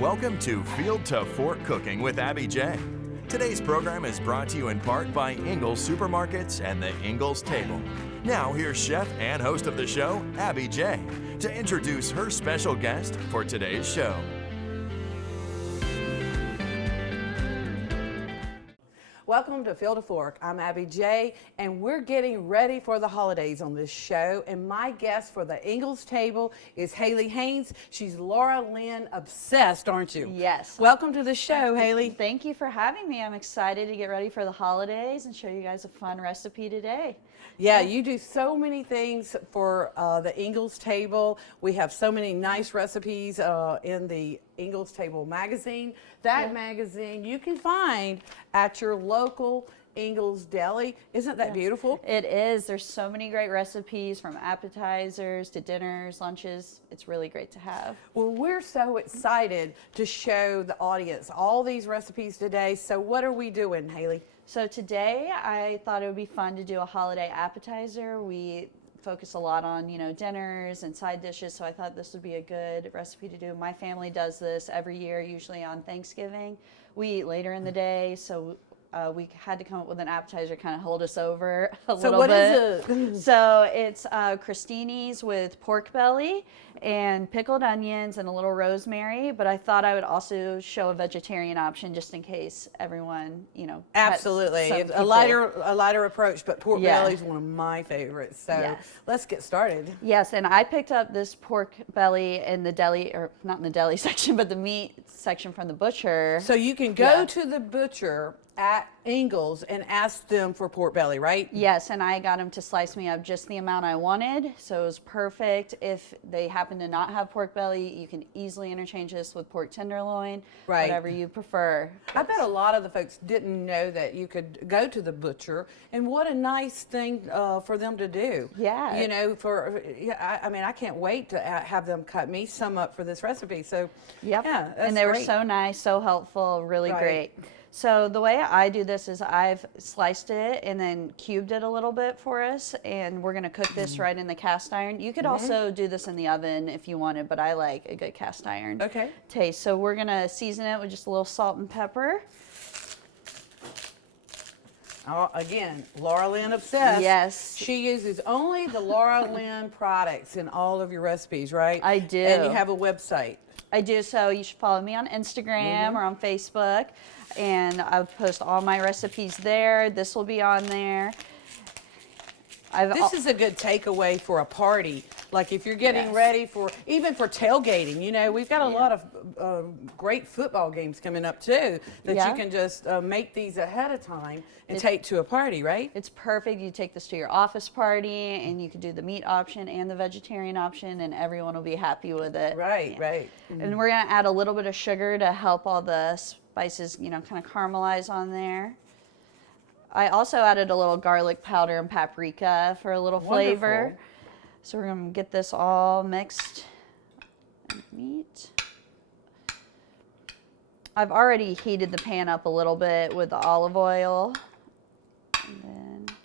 Welcome to Field to Fork Cooking with Abby J. Today's program is brought to you in part by Ingles Supermarkets and the Ingles Table. Now here's chef and host of the show, Abby J, to introduce her special guest for today's show. Welcome to Field to Fork. I'm Abby J, and we're getting ready for the holidays on this show. And my guest for the Ingles Table is Haley Haynes. She's Laura Lynn obsessed, aren't you? Yes. Welcome to the show, Haley. Thank you for having me. I'm excited to get ready for the holidays and show you guys a fun recipe today. Yeah, you do so many things for the Ingles Table. We have so many nice recipes in the Ingles Table magazine. That magazine you can find at your local Ingles Deli. Isn't that beautiful? It is. There's so many great recipes from appetizers to dinners, lunches. It's really great to have. Well, we're so excited to show the audience all these recipes today. So what are we doing, Haley? So today I thought it would be fun to do a holiday appetizer. We focus a lot on, dinners and side dishes, so I thought this would be a good recipe to do. My family does this every year, usually on Thanksgiving. We eat later in the day, so we had to come up with an appetizer to kind of hold us over a little bit. So what is it? So it's crostinis with pork belly and pickled onions and a little rosemary, but I thought I would also show a vegetarian option just in case everyone, Absolutely. A lighter approach, but pork belly is one of my favorites. So let's get started. Yes, and I picked up this pork belly in the deli, or not in the deli section, but the meat section from the butcher. So you can go to the butcher at Ingles and ask them for pork belly, right? Yes, and I got them to slice me up just the amount I wanted, so it was perfect. If they happen to not have pork belly, you can easily interchange this with pork tenderloin, whatever you prefer. I bet a lot of the folks didn't know that you could go to the butcher, and what a nice thing for them to do. Yeah. I can't wait to have them cut me some up for this recipe. So, yeah, that's and they were great. so nice, so helpful, really great. So the way I do this is I've sliced it and then cubed it a little bit for us, and we're gonna cook this right in the cast iron. You could also do this in the oven if you wanted, but I like a good cast iron taste. So we're gonna season it with just a little salt and pepper. Again, Laura Lynn obsessed. Yes. She uses only the Laura Lynn products in all of your recipes, right? I do. And you have a website. I do, so you should follow me on Instagram or on Facebook, and I post all my recipes there. This will be on there. This is a good takeaway for a party. Like if you're getting ready even for tailgating, we've got a lot of great football games coming up too that you can just make these ahead of time and take to a party, right? It's perfect. You take this to your office party and you can do the meat option and the vegetarian option and everyone will be happy with it. Right, right. And we're gonna add a little bit of sugar to help all the spices, kind of caramelize on there. I also added a little garlic powder and paprika for a little flavor. So we're going to get this all mixed with meat. I've already heated the pan up a little bit with the olive oil.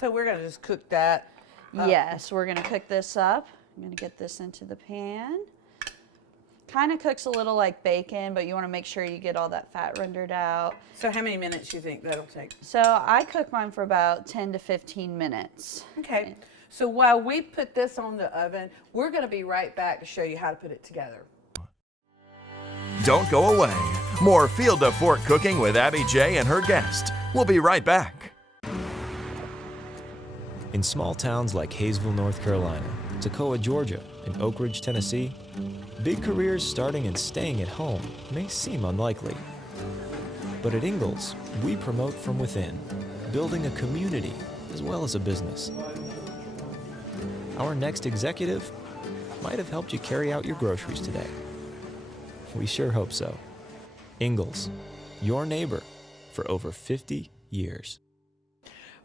So we're going to just cook that? Yes, we're going to cook this up. I'm going to get this into the pan. Kind of cooks a little like bacon, but you want to make sure you get all that fat rendered out. So how many minutes do you think that'll take? So I cook mine for about 10 to 15 minutes. Okay. So while we put this on the oven, we're going to be right back to show you how to put it together. Don't go away. More Field to Fork Cooking with Abby J and her guest. We'll be right back. In small towns like Hayesville, North Carolina, Toccoa, Georgia, and Oak Ridge, Tennessee, big careers starting and staying at home may seem unlikely. But at Ingles, we promote from within, building a community as well as a business. Our next executive might have helped you carry out your groceries today. We sure hope so. Ingles, your neighbor for over 50 years.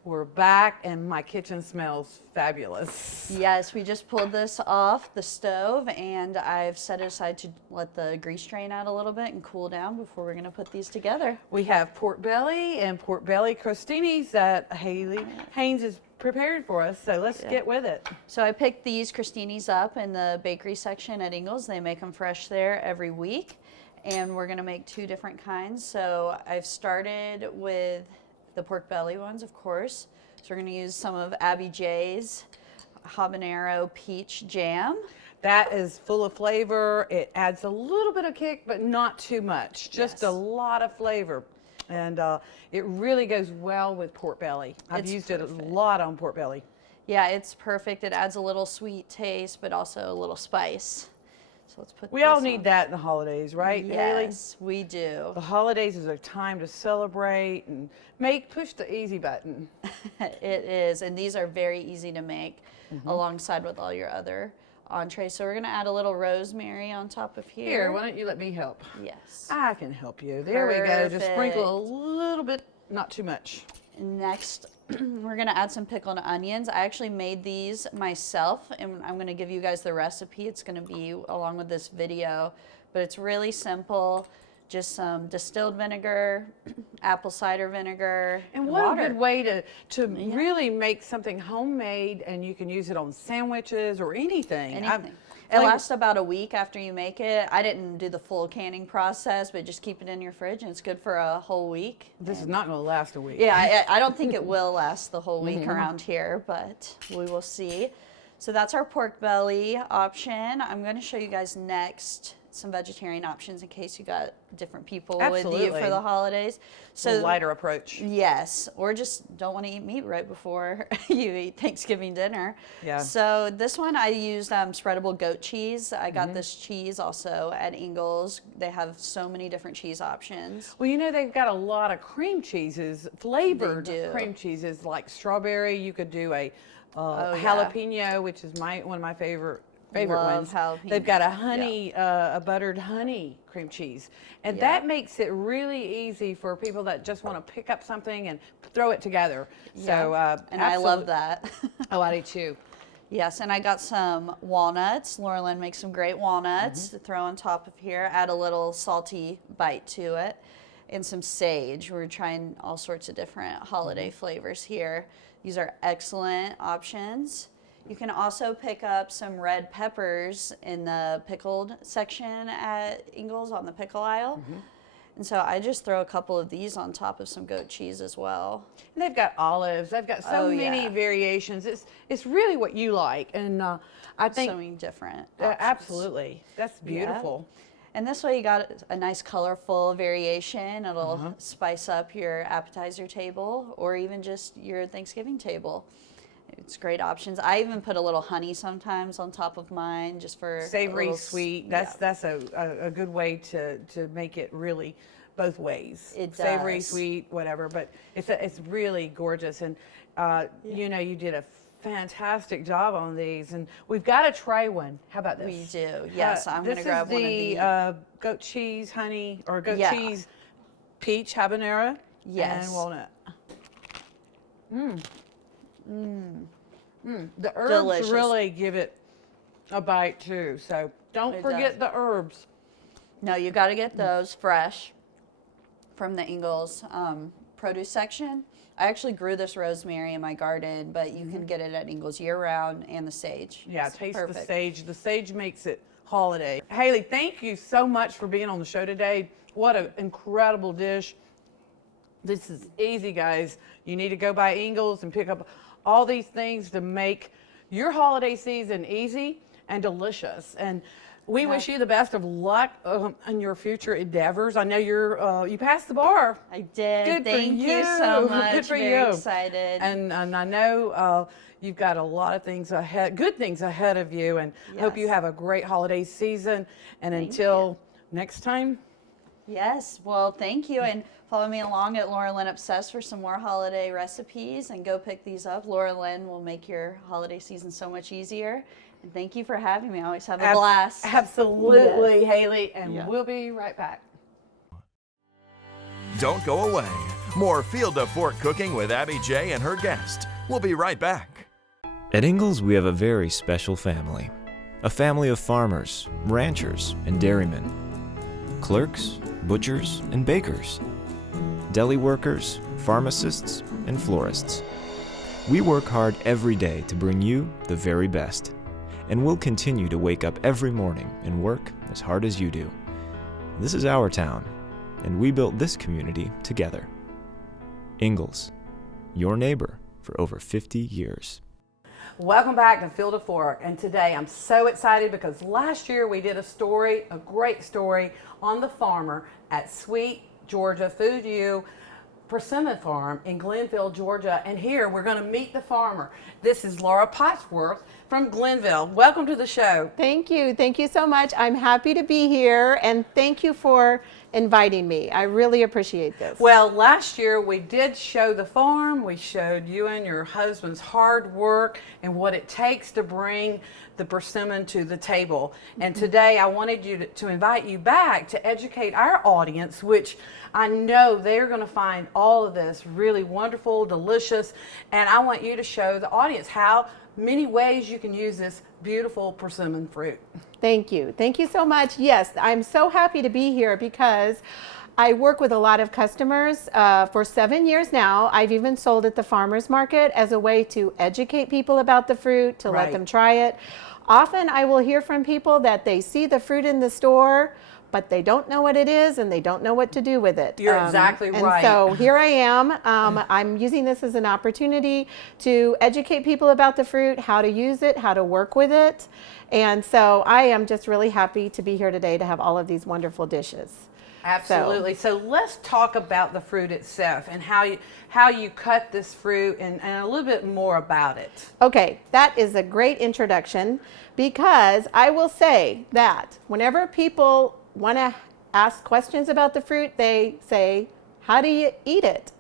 We're back and my kitchen smells fabulous. Yes, we just pulled this off the stove and I've set it aside to let the grease drain out a little bit and cool down before we're gonna put these together. We have pork belly and pork belly crostinis that Haley Haynes is prepared for us, so let's get with it. So I picked these crostinis up in the bakery section at Ingles. They make them fresh there every week. and we're gonna make 2 different kinds. So I've started with the pork belly ones, of course. So we're gonna use some of Abby J's habanero peach jam. That is full of flavor. It adds a little bit of kick, but not too much. Just a lot of flavor. And it really goes well with pork belly. I've used it a lot on pork belly. Yeah, it's perfect. It adds a little sweet taste, but also a little spice. So let's put We all need that in the holidays, right, Haley? Yes, we do. The holidays is a time to celebrate and push the easy button. It is, and these are very easy to make alongside with all your other entrees. So we're gonna add a little rosemary on top of here. Here, why don't you let me help? Yes. I can help you. There we go. Just sprinkle a little bit, not too much. Next, we're gonna add some pickled onions. I actually made these myself, and I'm gonna give you guys the recipe. It's gonna be along with this video, but it's really simple. Just some distilled vinegar, apple cider vinegar, and what water. A good way to really make something homemade, and you can use it on sandwiches or anything. Anything. It lasts about a week after you make it. I didn't do the full canning process, but just keep it in your fridge, and it's good for a whole week. This is not going to last a week. Yeah, I don't think it will last the whole week around here, but we will see. So that's our pork belly option. I'm going to show you guys next some vegetarian options in case you got different people with you for the holidays. So a lighter approach. Yes, or just don't want to eat meat right before you eat Thanksgiving dinner. Yeah. So this one I used spreadable goat cheese. I got this cheese also at Ingles. They have so many different cheese options. Well, you know, they've got a lot of cream cheeses, flavored cream cheeses like strawberry. You could do a jalapeno, which is one of my favorite ones. Jalapeno. They've got a honey, a buttered honey cream cheese, and that makes it really easy for people that just want to pick up something and throw it together. So, and I love that. Oh, I do too. Yes, and I got some walnuts. Laura Lynn makes some great walnuts to throw on top of here. Add a little salty bite to it, and some sage. We're trying all sorts of different holiday flavors here. These are excellent options. You can also pick up some red peppers in the pickled section at Ingles on the pickle aisle. And so I just throw a couple of these on top of some goat cheese as well. And they've got olives. They've got so many variations. It's really what you like, and I think so many different options. Absolutely, that's beautiful. Yeah. And this way you got a nice colorful variation. It'll spice up your appetizer table or even just your Thanksgiving table. It's great options. I even put a little honey sometimes on top of mine just for savory, sweet. That's a good way to make it really both ways. It does. Savory, sweet, whatever. But it's really gorgeous, and you know, you did a fantastic job on these, and we've got to try one. How about this? We do. Yes, I'm going to grab one of these. This is the goat cheese honey or goat cheese peach habanero and walnut. The herbs really give it a bite too, so don't forget the herbs. No, you got to get those fresh from the Ingles produce section. I actually grew this rosemary in my garden, but you can get it at Ingles year round, and the sage. Yeah, taste the sage. The sage makes it holiday. Haley, thank you so much for being on the show today. What an incredible dish. This is easy, guys. You need to go by Ingles and pick up all these things to make your holiday season easy and delicious. And we wish you the best of luck in your future endeavors. I know you passed the bar. I did. Good Thank for you so much. Good for Very you. excited. And I know you've got a lot of things ahead, good things ahead of you, and hope you have a great holiday season. And until next time. Yes, well, thank you, and follow me along at Laura Lynn Obsessed for some more holiday recipes, and go pick these up. Laura Lynn will make your holiday season so much easier. And thank you for having me. I always have a blast. Absolutely, Haley, and we'll be right back. Don't go away. More Field to Fork cooking with Abby J and her guest. We'll be right back. At Ingles, we have a very special family. A family of farmers, ranchers, and dairymen. Clerks, butchers, and bakers. Deli workers, pharmacists, and florists. We work hard every day to bring you the very best. And we'll continue to wake up every morning and work as hard as you do. This is our town, and we built this community together. Ingles, your neighbor for over 50 years. Welcome back to Field to Fork, and today I'm so excited because last year we did a great story on the farmer at Sweet Georgia Food U Persimmon Farm in Glenville, Georgia, and here we're going to meet the farmer. This is Laura Pottsworth from Glenville. Welcome to the show. Thank you so much. I'm happy to be here, and thank you for inviting me. I really appreciate this. Well, last year we did show the farm. We showed you and your husband's hard work and what it takes to bring the persimmon to the table. And today I wanted you to invite you back to educate our audience, which I know they're going to find all of this really wonderful, delicious, and I want you to show the audience how many ways you can use this beautiful persimmon fruit. Thank you. Thank you so much. Yes, I'm so happy to be here because I work with a lot of customers for 7 years now. I've even sold at the farmer's market as a way to educate people about the fruit, to let them try it. Often I will hear from people that they see the fruit in the store, but they don't know what it is and they don't know what to do with it. You're exactly right. And so here I am. I'm using this as an opportunity to educate people about the fruit, how to use it, how to work with it. And so I am just really happy to be here today to have all of these wonderful dishes. Absolutely. So let's talk about the fruit itself and how you cut this fruit and a little bit more about it. Okay, that is a great introduction because I will say that whenever people want to ask questions about the fruit, they say, how do you eat it?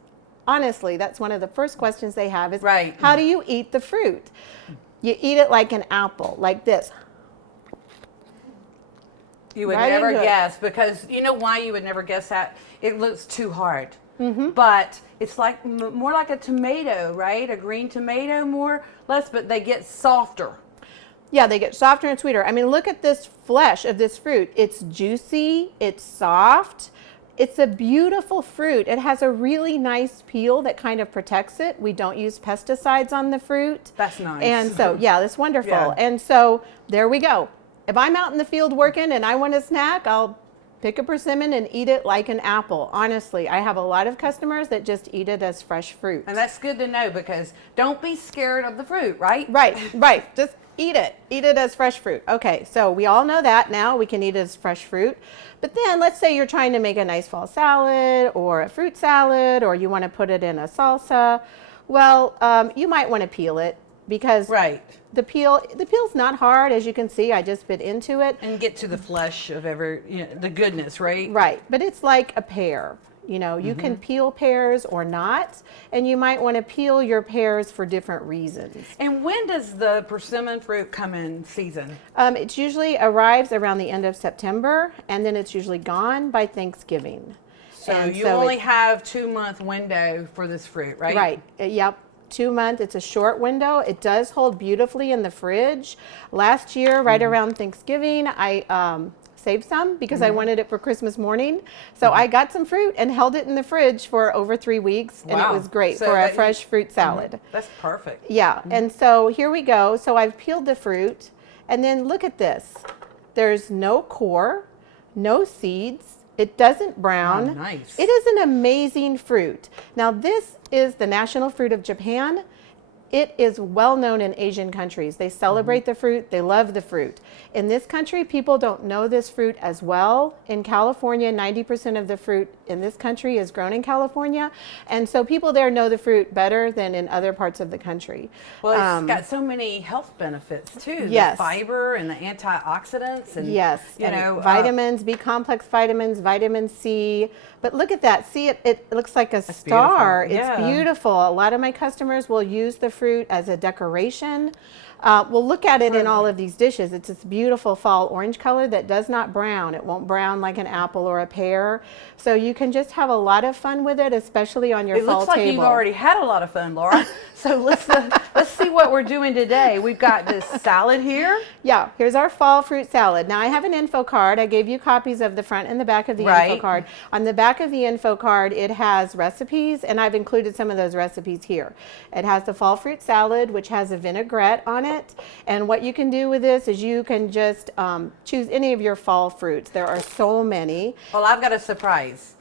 Honestly, that's one of the first questions they have is, how do you eat the fruit? You eat it like an apple, like this. You would never guess, because you know why you would never guess that? It looks too hard. But it's like more like a tomato, right? A green tomato, less, but they get softer. Yeah, they get softer and sweeter. I mean, look at this flesh of this fruit. It's juicy, it's soft. It's a beautiful fruit. It has a really nice peel that kind of protects it. We don't use pesticides on the fruit. That's nice. And so, yeah, that's wonderful. Yeah. And so there we go. If I'm out in the field working and I want a snack, I'll pick a persimmon and eat it like an apple. Honestly, I have a lot of customers that just eat it as fresh fruit. And that's good to know, because don't be scared of the fruit, right? Right. Just eat it. Eat it as fresh fruit. Okay, so we all know that now. We can eat it as fresh fruit. But then let's say you're trying to make a nice fall salad or a fruit salad, or you want to put it in a salsa. Well, you might want to peel it because the peel's not hard, as you can see. I just bit into it and get to the flesh of the goodness, right? Right, but it's like a pear. You know, you can peel pears or not, and you might want to peel your pears for different reasons. And when does the persimmon fruit come in season? It usually arrives around the end of September, and then it's usually gone by Thanksgiving. So you only have 2-month window for this fruit, right? Right, yep. 2 months. It's a short window. It does hold beautifully in the fridge. Last year, right around Thanksgiving, I saved some because I wanted it for Christmas morning. So I got some fruit and held it in the fridge for over 3 weeks, and it was great for a fresh fruit salad. That's perfect. Yeah, and so here we go. So I've peeled the fruit, and then look at this. There's no core, no seeds. It doesn't brown. Oh, nice. It is an amazing fruit. Now, this is the national fruit of Japan. It is well known in Asian countries. They celebrate the fruit. They love the fruit. In this country, people don't know this fruit as well. In California, 90% of the fruit in this country is grown in California. And so people there know the fruit better than in other parts of the country. Well, it's got so many health benefits too. Yes. The fiber and the antioxidants. And, yes. You know, vitamins, B complex vitamins, vitamin C. But look at that. See, it looks like a star. Beautiful. It's beautiful. A lot of my customers will use the fruit as a decoration. We'll look at it in all of these dishes. It's this beautiful fall orange color that does not brown. It won't brown like an apple or a pear. So you can just have a lot of fun with it, especially on your fall table. It looks like you've already had a lot of fun, Laura. So let's see what we're doing today. We've got this salad here. Yeah, here's our fall fruit salad. Now I have an info card. I gave you copies of the front and the back of the info card. On the back of the info card, it has recipes, and I've included some of those recipes here. It has the fall fruit salad, which has a vinaigrette on it. And what you can do with this is you can just choose any of your fall fruits. There are so many. Well, I've got a surprise.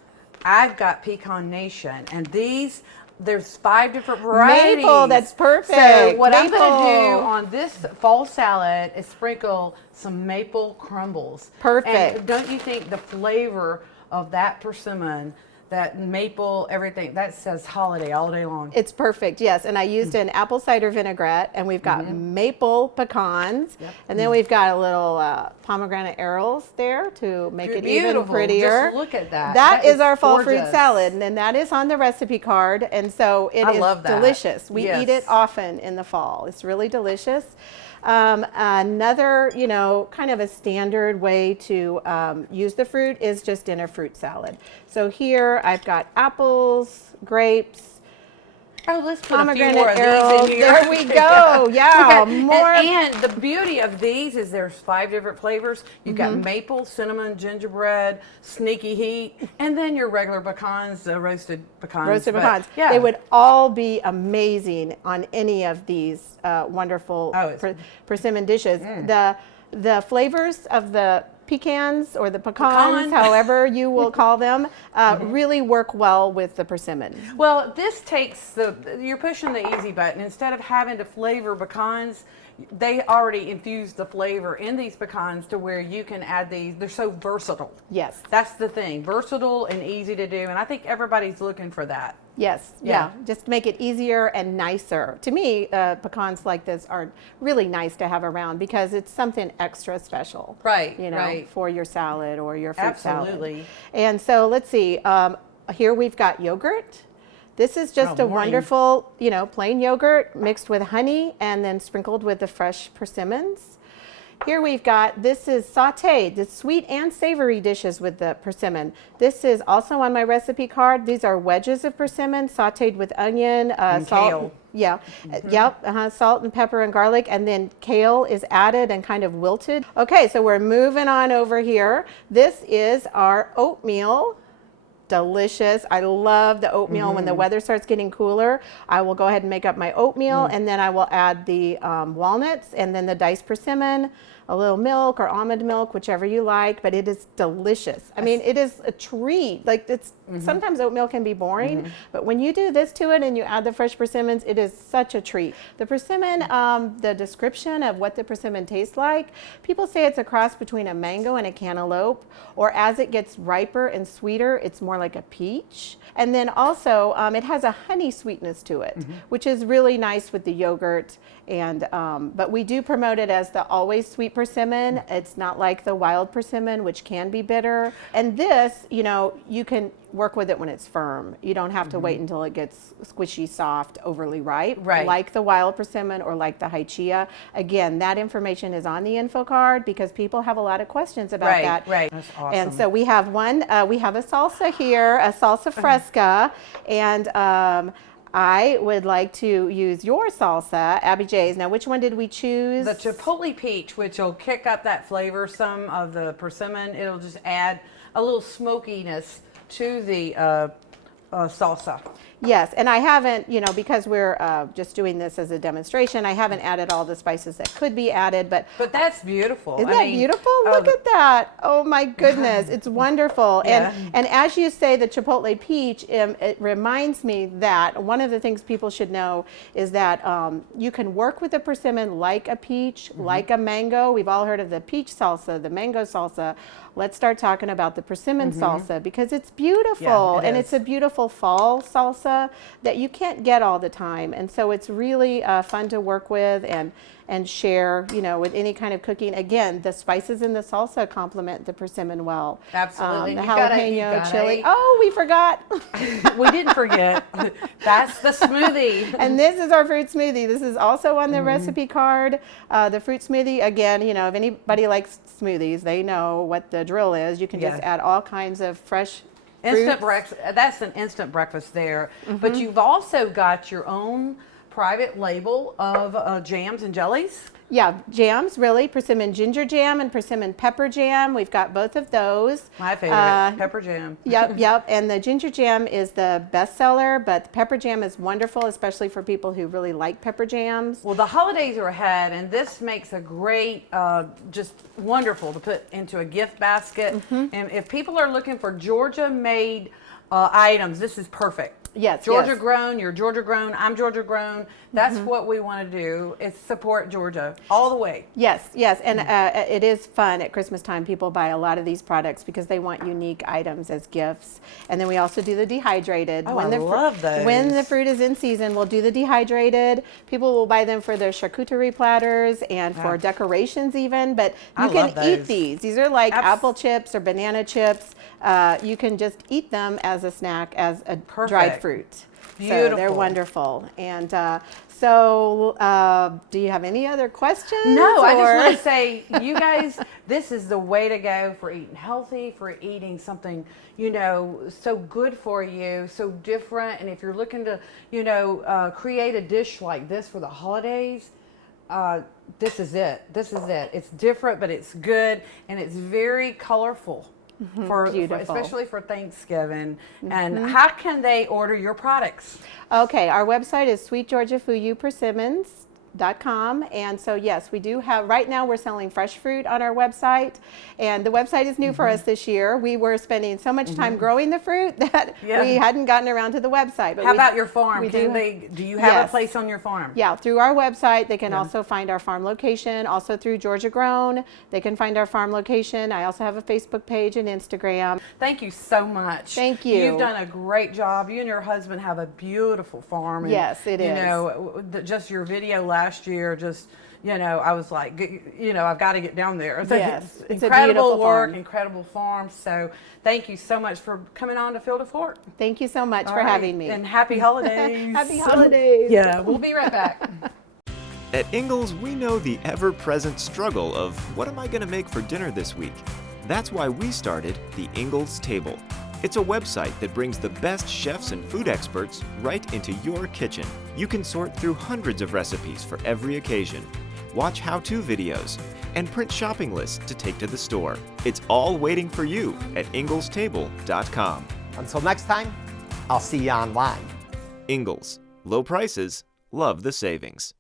I've got Pecan Nation, and there's 5 different varieties. Maple, that's perfect. So what I'm Maple. going to do on this fall salad is sprinkle some maple crumbles. Perfect. And don't you think the flavor of that persimmon, that maple, everything, that says holiday all day long. It's perfect, yes. And I used an apple cider vinaigrette, and we've got maple pecans, and then we've got a little pomegranate arils there to make it even prettier. Just look at that. That is our fall gorgeous. fruit salad, and that is on the recipe card, and so it is love that. delicious. We Yes. eat it often in the fall. It's really delicious. Another, kind of a standard way to use the fruit is just in a fruit salad. So here I've got apples, grapes, Oh, let's put a few pomegranate more of these arrows. in here. There we go. Yeah, Okay, more. And the beauty of these is there's 5 different flavors. You've got maple, cinnamon, gingerbread, sneaky heat, and then your regular pecans, roasted pecans. Roasted But, pecans. Yeah. They would all be amazing on any of these wonderful persimmon dishes. The flavors of the pecans or the pecans, however you will call them, really work well with the persimmon. Well, this takes you're pushing the easy button. Instead of having to flavor pecans, they already infused the flavor in these pecans to where you can add these. They're so versatile. Yes. That's the thing. Versatile and easy to do. And I think everybody's looking for that. Yes, yeah. Just make it easier and nicer. To me, pecans like this are really nice to have around because it's something extra special. Right, for your salad or your fruit salad. Absolutely. And so let's see, here we've got yogurt. This is just a wonderful, plain yogurt mixed with honey and then sprinkled with the fresh persimmons. Here we've got, this is sauteed, the sweet and savory dishes with the persimmon. This is also on my recipe card. These are wedges of persimmon sauteed with onion, and salt. kale. Yeah, salt and pepper and garlic, and then kale is added and kind of wilted. Okay, so we're moving on over here. This is our oatmeal. Delicious. I love the oatmeal. When the weather starts getting cooler, I will go ahead and make up my oatmeal, and then I will add the walnuts and then the diced persimmon, a little milk or almond milk, whichever you like, but it is delicious. I mean, it is a treat. Like sometimes oatmeal can be boring, but when you do this to it and you add the fresh persimmons, it is such a treat. The persimmon, the description of what the persimmon tastes like, people say it's a cross between a mango and a cantaloupe, or as it gets riper and sweeter, it's more like a peach. And then also, it has a honey sweetness to it, which is really nice with the yogurt. And but we do promote it as the always sweet persimmon. It's not like the wild persimmon, which can be bitter. And this, you can work with it when it's firm. You don't have to wait until it gets squishy, soft, overly ripe, like the wild persimmon or like the hychia. Again, that information is on the info card because people have a lot of questions about that. Right. That's awesome. And so we have we have a salsa here, a salsa fresca, and I would like to use your salsa, Abby J's. Now, which one did we choose? The chipotle peach, which will kick up that flavor some of the persimmon. It'll just add a little smokiness to the salsa. Yes, and I haven't, because we're just doing this as a demonstration, I haven't added all the spices that could be added, but that's beautiful. Isn't that beautiful? Look at that. Oh my goodness, it's wonderful. Yeah. And as you say, the chipotle peach, it reminds me that one of the things people should know is that you can work with a persimmon like a peach, like a mango. We've all heard of the peach salsa, the mango salsa. Let's start talking about the persimmon salsa because it's beautiful and it's a beautiful fall salsa that you can't get all the time. And so it's really fun to work with and share, with any kind of cooking. Again, the spices in the salsa complement the persimmon well. Absolutely. The jalapeno chili. Oh, we forgot. We didn't forget. That's the smoothie. And this is our fruit smoothie. This is also on the recipe card. The fruit smoothie, again, if anybody likes smoothies, they know what the drill is. You can just add all kinds of fresh instant breakfast. That's an instant breakfast there. But you've also got your own private label of jams and jellies. Yeah, jams, really. Persimmon ginger jam and persimmon pepper jam. We've got both of those. My favorite, pepper jam. Yep. And the ginger jam is the best seller, but the pepper jam is wonderful, especially for people who really like pepper jams. Well, the holidays are ahead, and this makes a great, just wonderful to put into a gift basket. And if people are looking for Georgia-made items, this is perfect. Yes, Georgia grown, you're Georgia grown, I'm Georgia grown. That's what we want to do, is support Georgia all the way. Yes, and it is fun at Christmas time. People buy a lot of these products because they want unique items as gifts. And then we also do the dehydrated. Oh, I love those. When the fruit is in season, we'll do the dehydrated. People will buy them for their charcuterie platters and for decorations even, but you can eat these. These are like apple chips or banana chips. You can just eat them as a snack, as a dried fruit. Beautiful. So they're wonderful. And do you have any other questions? No, I just want to say, you guys, this is the way to go for eating healthy, for eating something, so good for you, so different. And if you're looking to, create a dish like this for the holidays, this is it. This is it. It's different, but it's good, and it's very colorful. Especially for Thanksgiving. And how can they order your products? Okay, our website is sweetgeorgiafuyupersimmons.com, and so yes, we do have, right now we're selling fresh fruit on our website, and the website is new for us this year. We were spending so much time growing the fruit that we hadn't gotten around to the website. But how about your farm? Do you have a place on your farm? Yeah, through our website they can also find our farm location, also through Georgia Grown they can find our farm location. I also have a Facebook page and Instagram. Thank you so much. Thank you. You've done a great job. You and your husband have a beautiful farm. And, yes, it is. Just your video last year, I was like, I've got to get down there. Yes, it's incredible work, incredible farm. So thank you so much for coming on to Field to Fork. Thank you so much for having me. And happy holidays. Happy holidays. Yeah, we'll be right back. At Ingles, we know the ever-present struggle of what am I going to make for dinner this week? That's why we started the Ingles Table. It's a website that brings the best chefs and food experts right into your kitchen. You can sort through hundreds of recipes for every occasion, watch how-to videos, and print shopping lists to take to the store. It's all waiting for you at inglestable.com. Until next time, I'll see you online. Ingles. Low prices, love the savings.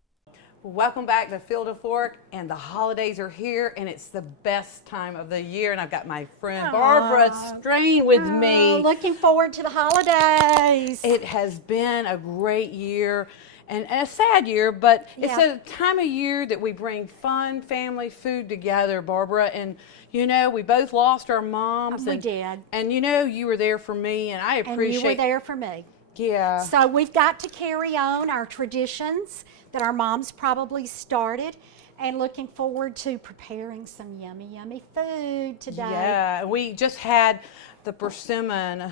Welcome back to Field to Fork, and the holidays are here, and it's the best time of the year, and I've got my friend Barbara Strain with me. Looking forward to the holidays. It has been a great year and a sad year, but it's a time of year that we bring fun family food together, Barbara, and we both lost our moms. We did. And you were there for me, and I appreciate. And you were there for me. Yeah. So we've got to carry on our traditions that our moms probably started, and looking forward to preparing some yummy, yummy food today. Yeah, we just had the persimmon.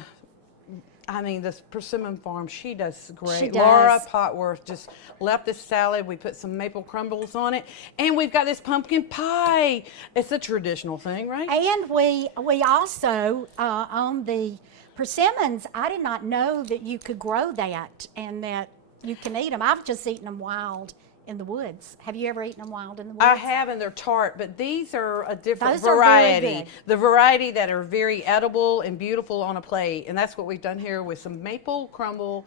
This persimmon farm, she does great. She does. Laura Potworth just left this salad. We put some maple crumbles on it, and we've got this pumpkin pie. It's a traditional thing, right? And we also, on the persimmons, I did not know that you could grow that and that you can eat them. I've just eaten them wild in the woods. Have you ever eaten them wild in the woods? I have, and they're tart, but these are a different Those are very variety. good. The variety that are very edible and beautiful on a plate, and that's what we've done here with some maple crumbles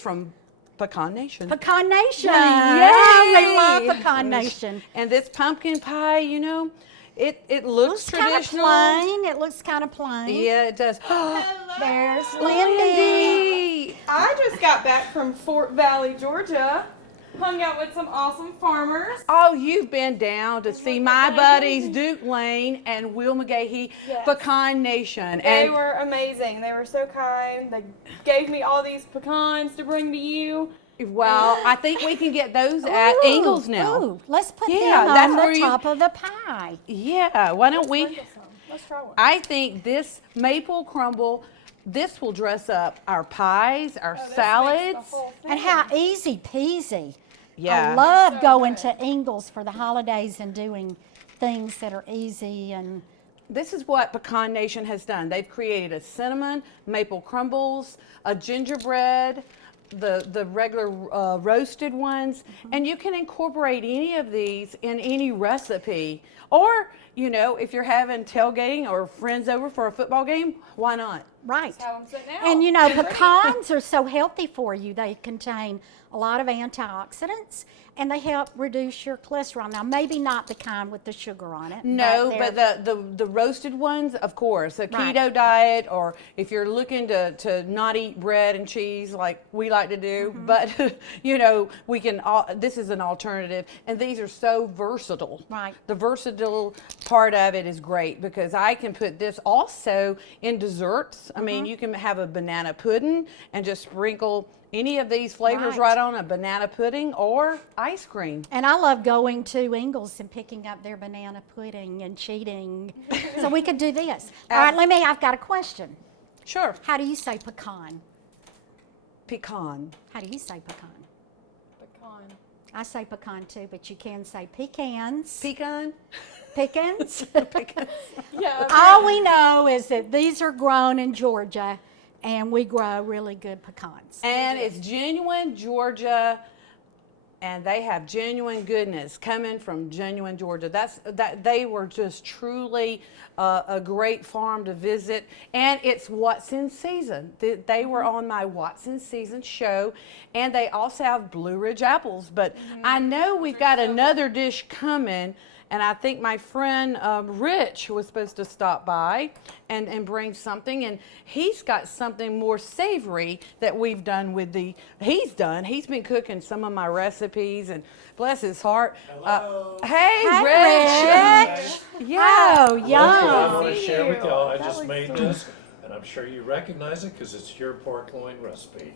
from Pecan Nation. Pecan Nation. Yay! We love Pecan Nation. And this pumpkin pie, it looks traditional. It looks kind of plain. Yeah, it does. There's Lindy. I just got back from Fort Valley, Georgia. Hung out with some awesome farmers. Oh, you've been down to see my buddies Duke Lane and Will McGahee, Yes. Pecan Nation. They were amazing. They were so kind. They gave me all these pecans to bring to you. Well, I think we can get those at Ingles now. Ooh, let's put Yeah, them that's on where the you- top of the pie. Yeah, why don't we? Sprinkle some. Let's try one. I think this maple crumble, this will dress up our pies, our Oh, this makes salads. the whole thing. And how easy peasy. Yeah. I love So going good. to Ingles for the holidays and doing things that are easy and This is what Pecan Nation has done. They've created a cinnamon, maple crumbles, a gingerbread, the regular roasted ones, and you can incorporate any of these in any recipe. Or, you know, if you're having tailgating or friends over for a football game, why not? Right. That's how I'm sitting out. And you know, pecans are so healthy for you. They contain a lot of antioxidants, and they help reduce your cholesterol. Now, maybe not the kind with the sugar on it. No, they're- but the roasted ones, of course. A Right. keto diet, or if you're looking to not eat bread and cheese like we like to do, but you know, we can. This is an alternative, and these are so versatile. Right. The versatile part of it is great because I can put this also in desserts. I mean, you can have a banana pudding and just sprinkle any of these flavors right on a banana pudding or ice cream. And I love going to Ingles and picking up their banana pudding and cheating. So we could do this. All right, I've got a question. Sure. How do you say pecan? Pecan. How do you say pecan? Pecan. I say pecan too, but you can say pecans. Pecan? Pecans. Yeah. All we know is that these are grown in Georgia, and we grow really good pecans. And it's genuine Georgia, and they have genuine goodness coming from genuine Georgia. That they were just truly a great farm to visit, and it's what's in season. They were on my what's in season show, and they also have Blue Ridge apples. But I know we've got another dish coming. And I think my friend Rich was supposed to stop by and bring something. And he's got something more savory that we've done with he's been cooking some of my recipes, and bless his heart. Hey, Rich. Yeah. Oh, I yum. want to share with y'all, I just made this, and I'm sure you recognize it because it's your pork loin recipe.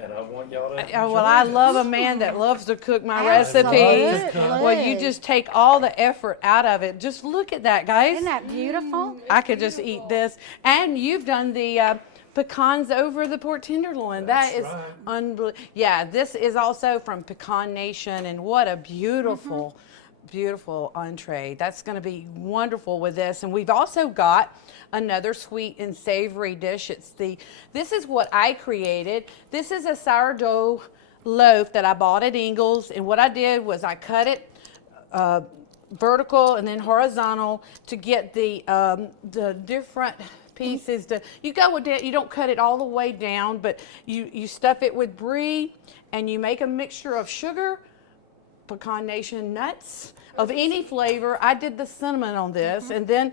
And I want y'all to enjoy Well, I this. love a man that loves to cook my Absolutely. recipes. Well, you just take all the effort out of it. Just look at that, guys. Isn't that beautiful? I could just eat this. And you've done the pecans over the pork tenderloin. That's That is right. unbelievable. Yeah, this is also from Pecan Nation, and what a beautiful, beautiful entree. That's going to be wonderful with this. And we've also got another sweet and savory dish. This is what I created. This is a sourdough loaf that I bought at Ingles, and what I did was I cut it vertical and then horizontal to get the different pieces. You don't cut it all the way down, but you stuff it with brie, and you make a mixture of sugar, Pecan Nation nuts of any flavor. I did the cinnamon on this, and then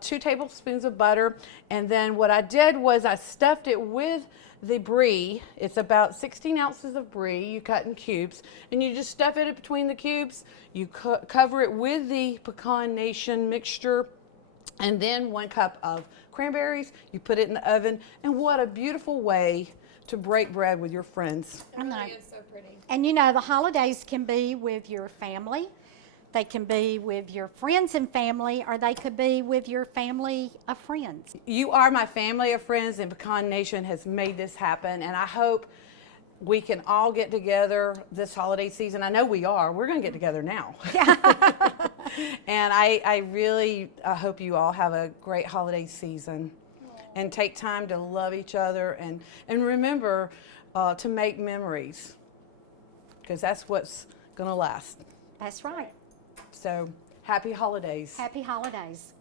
2 tablespoons of butter. And then what I did was I stuffed it with the brie. It's about 16 ounces of brie you cut in cubes, and you just stuff it between the cubes. You cover it with the Pecan Nation mixture, and then 1 cup of cranberries. You put it in the oven, and what a beautiful way to break bread with your friends. It really is so pretty. And you know, the holidays can be with your family. They can be with your friends and family, or they could be with your family of friends. You are my family of friends, and Pecan Nation has made this happen, and I hope we can all get together this holiday season. I know we are. We're going to get together now. And I really hope you all have a great holiday season and take time to love each other and remember to make memories, because that's what's going to last. That's right. So happy holidays. Happy holidays.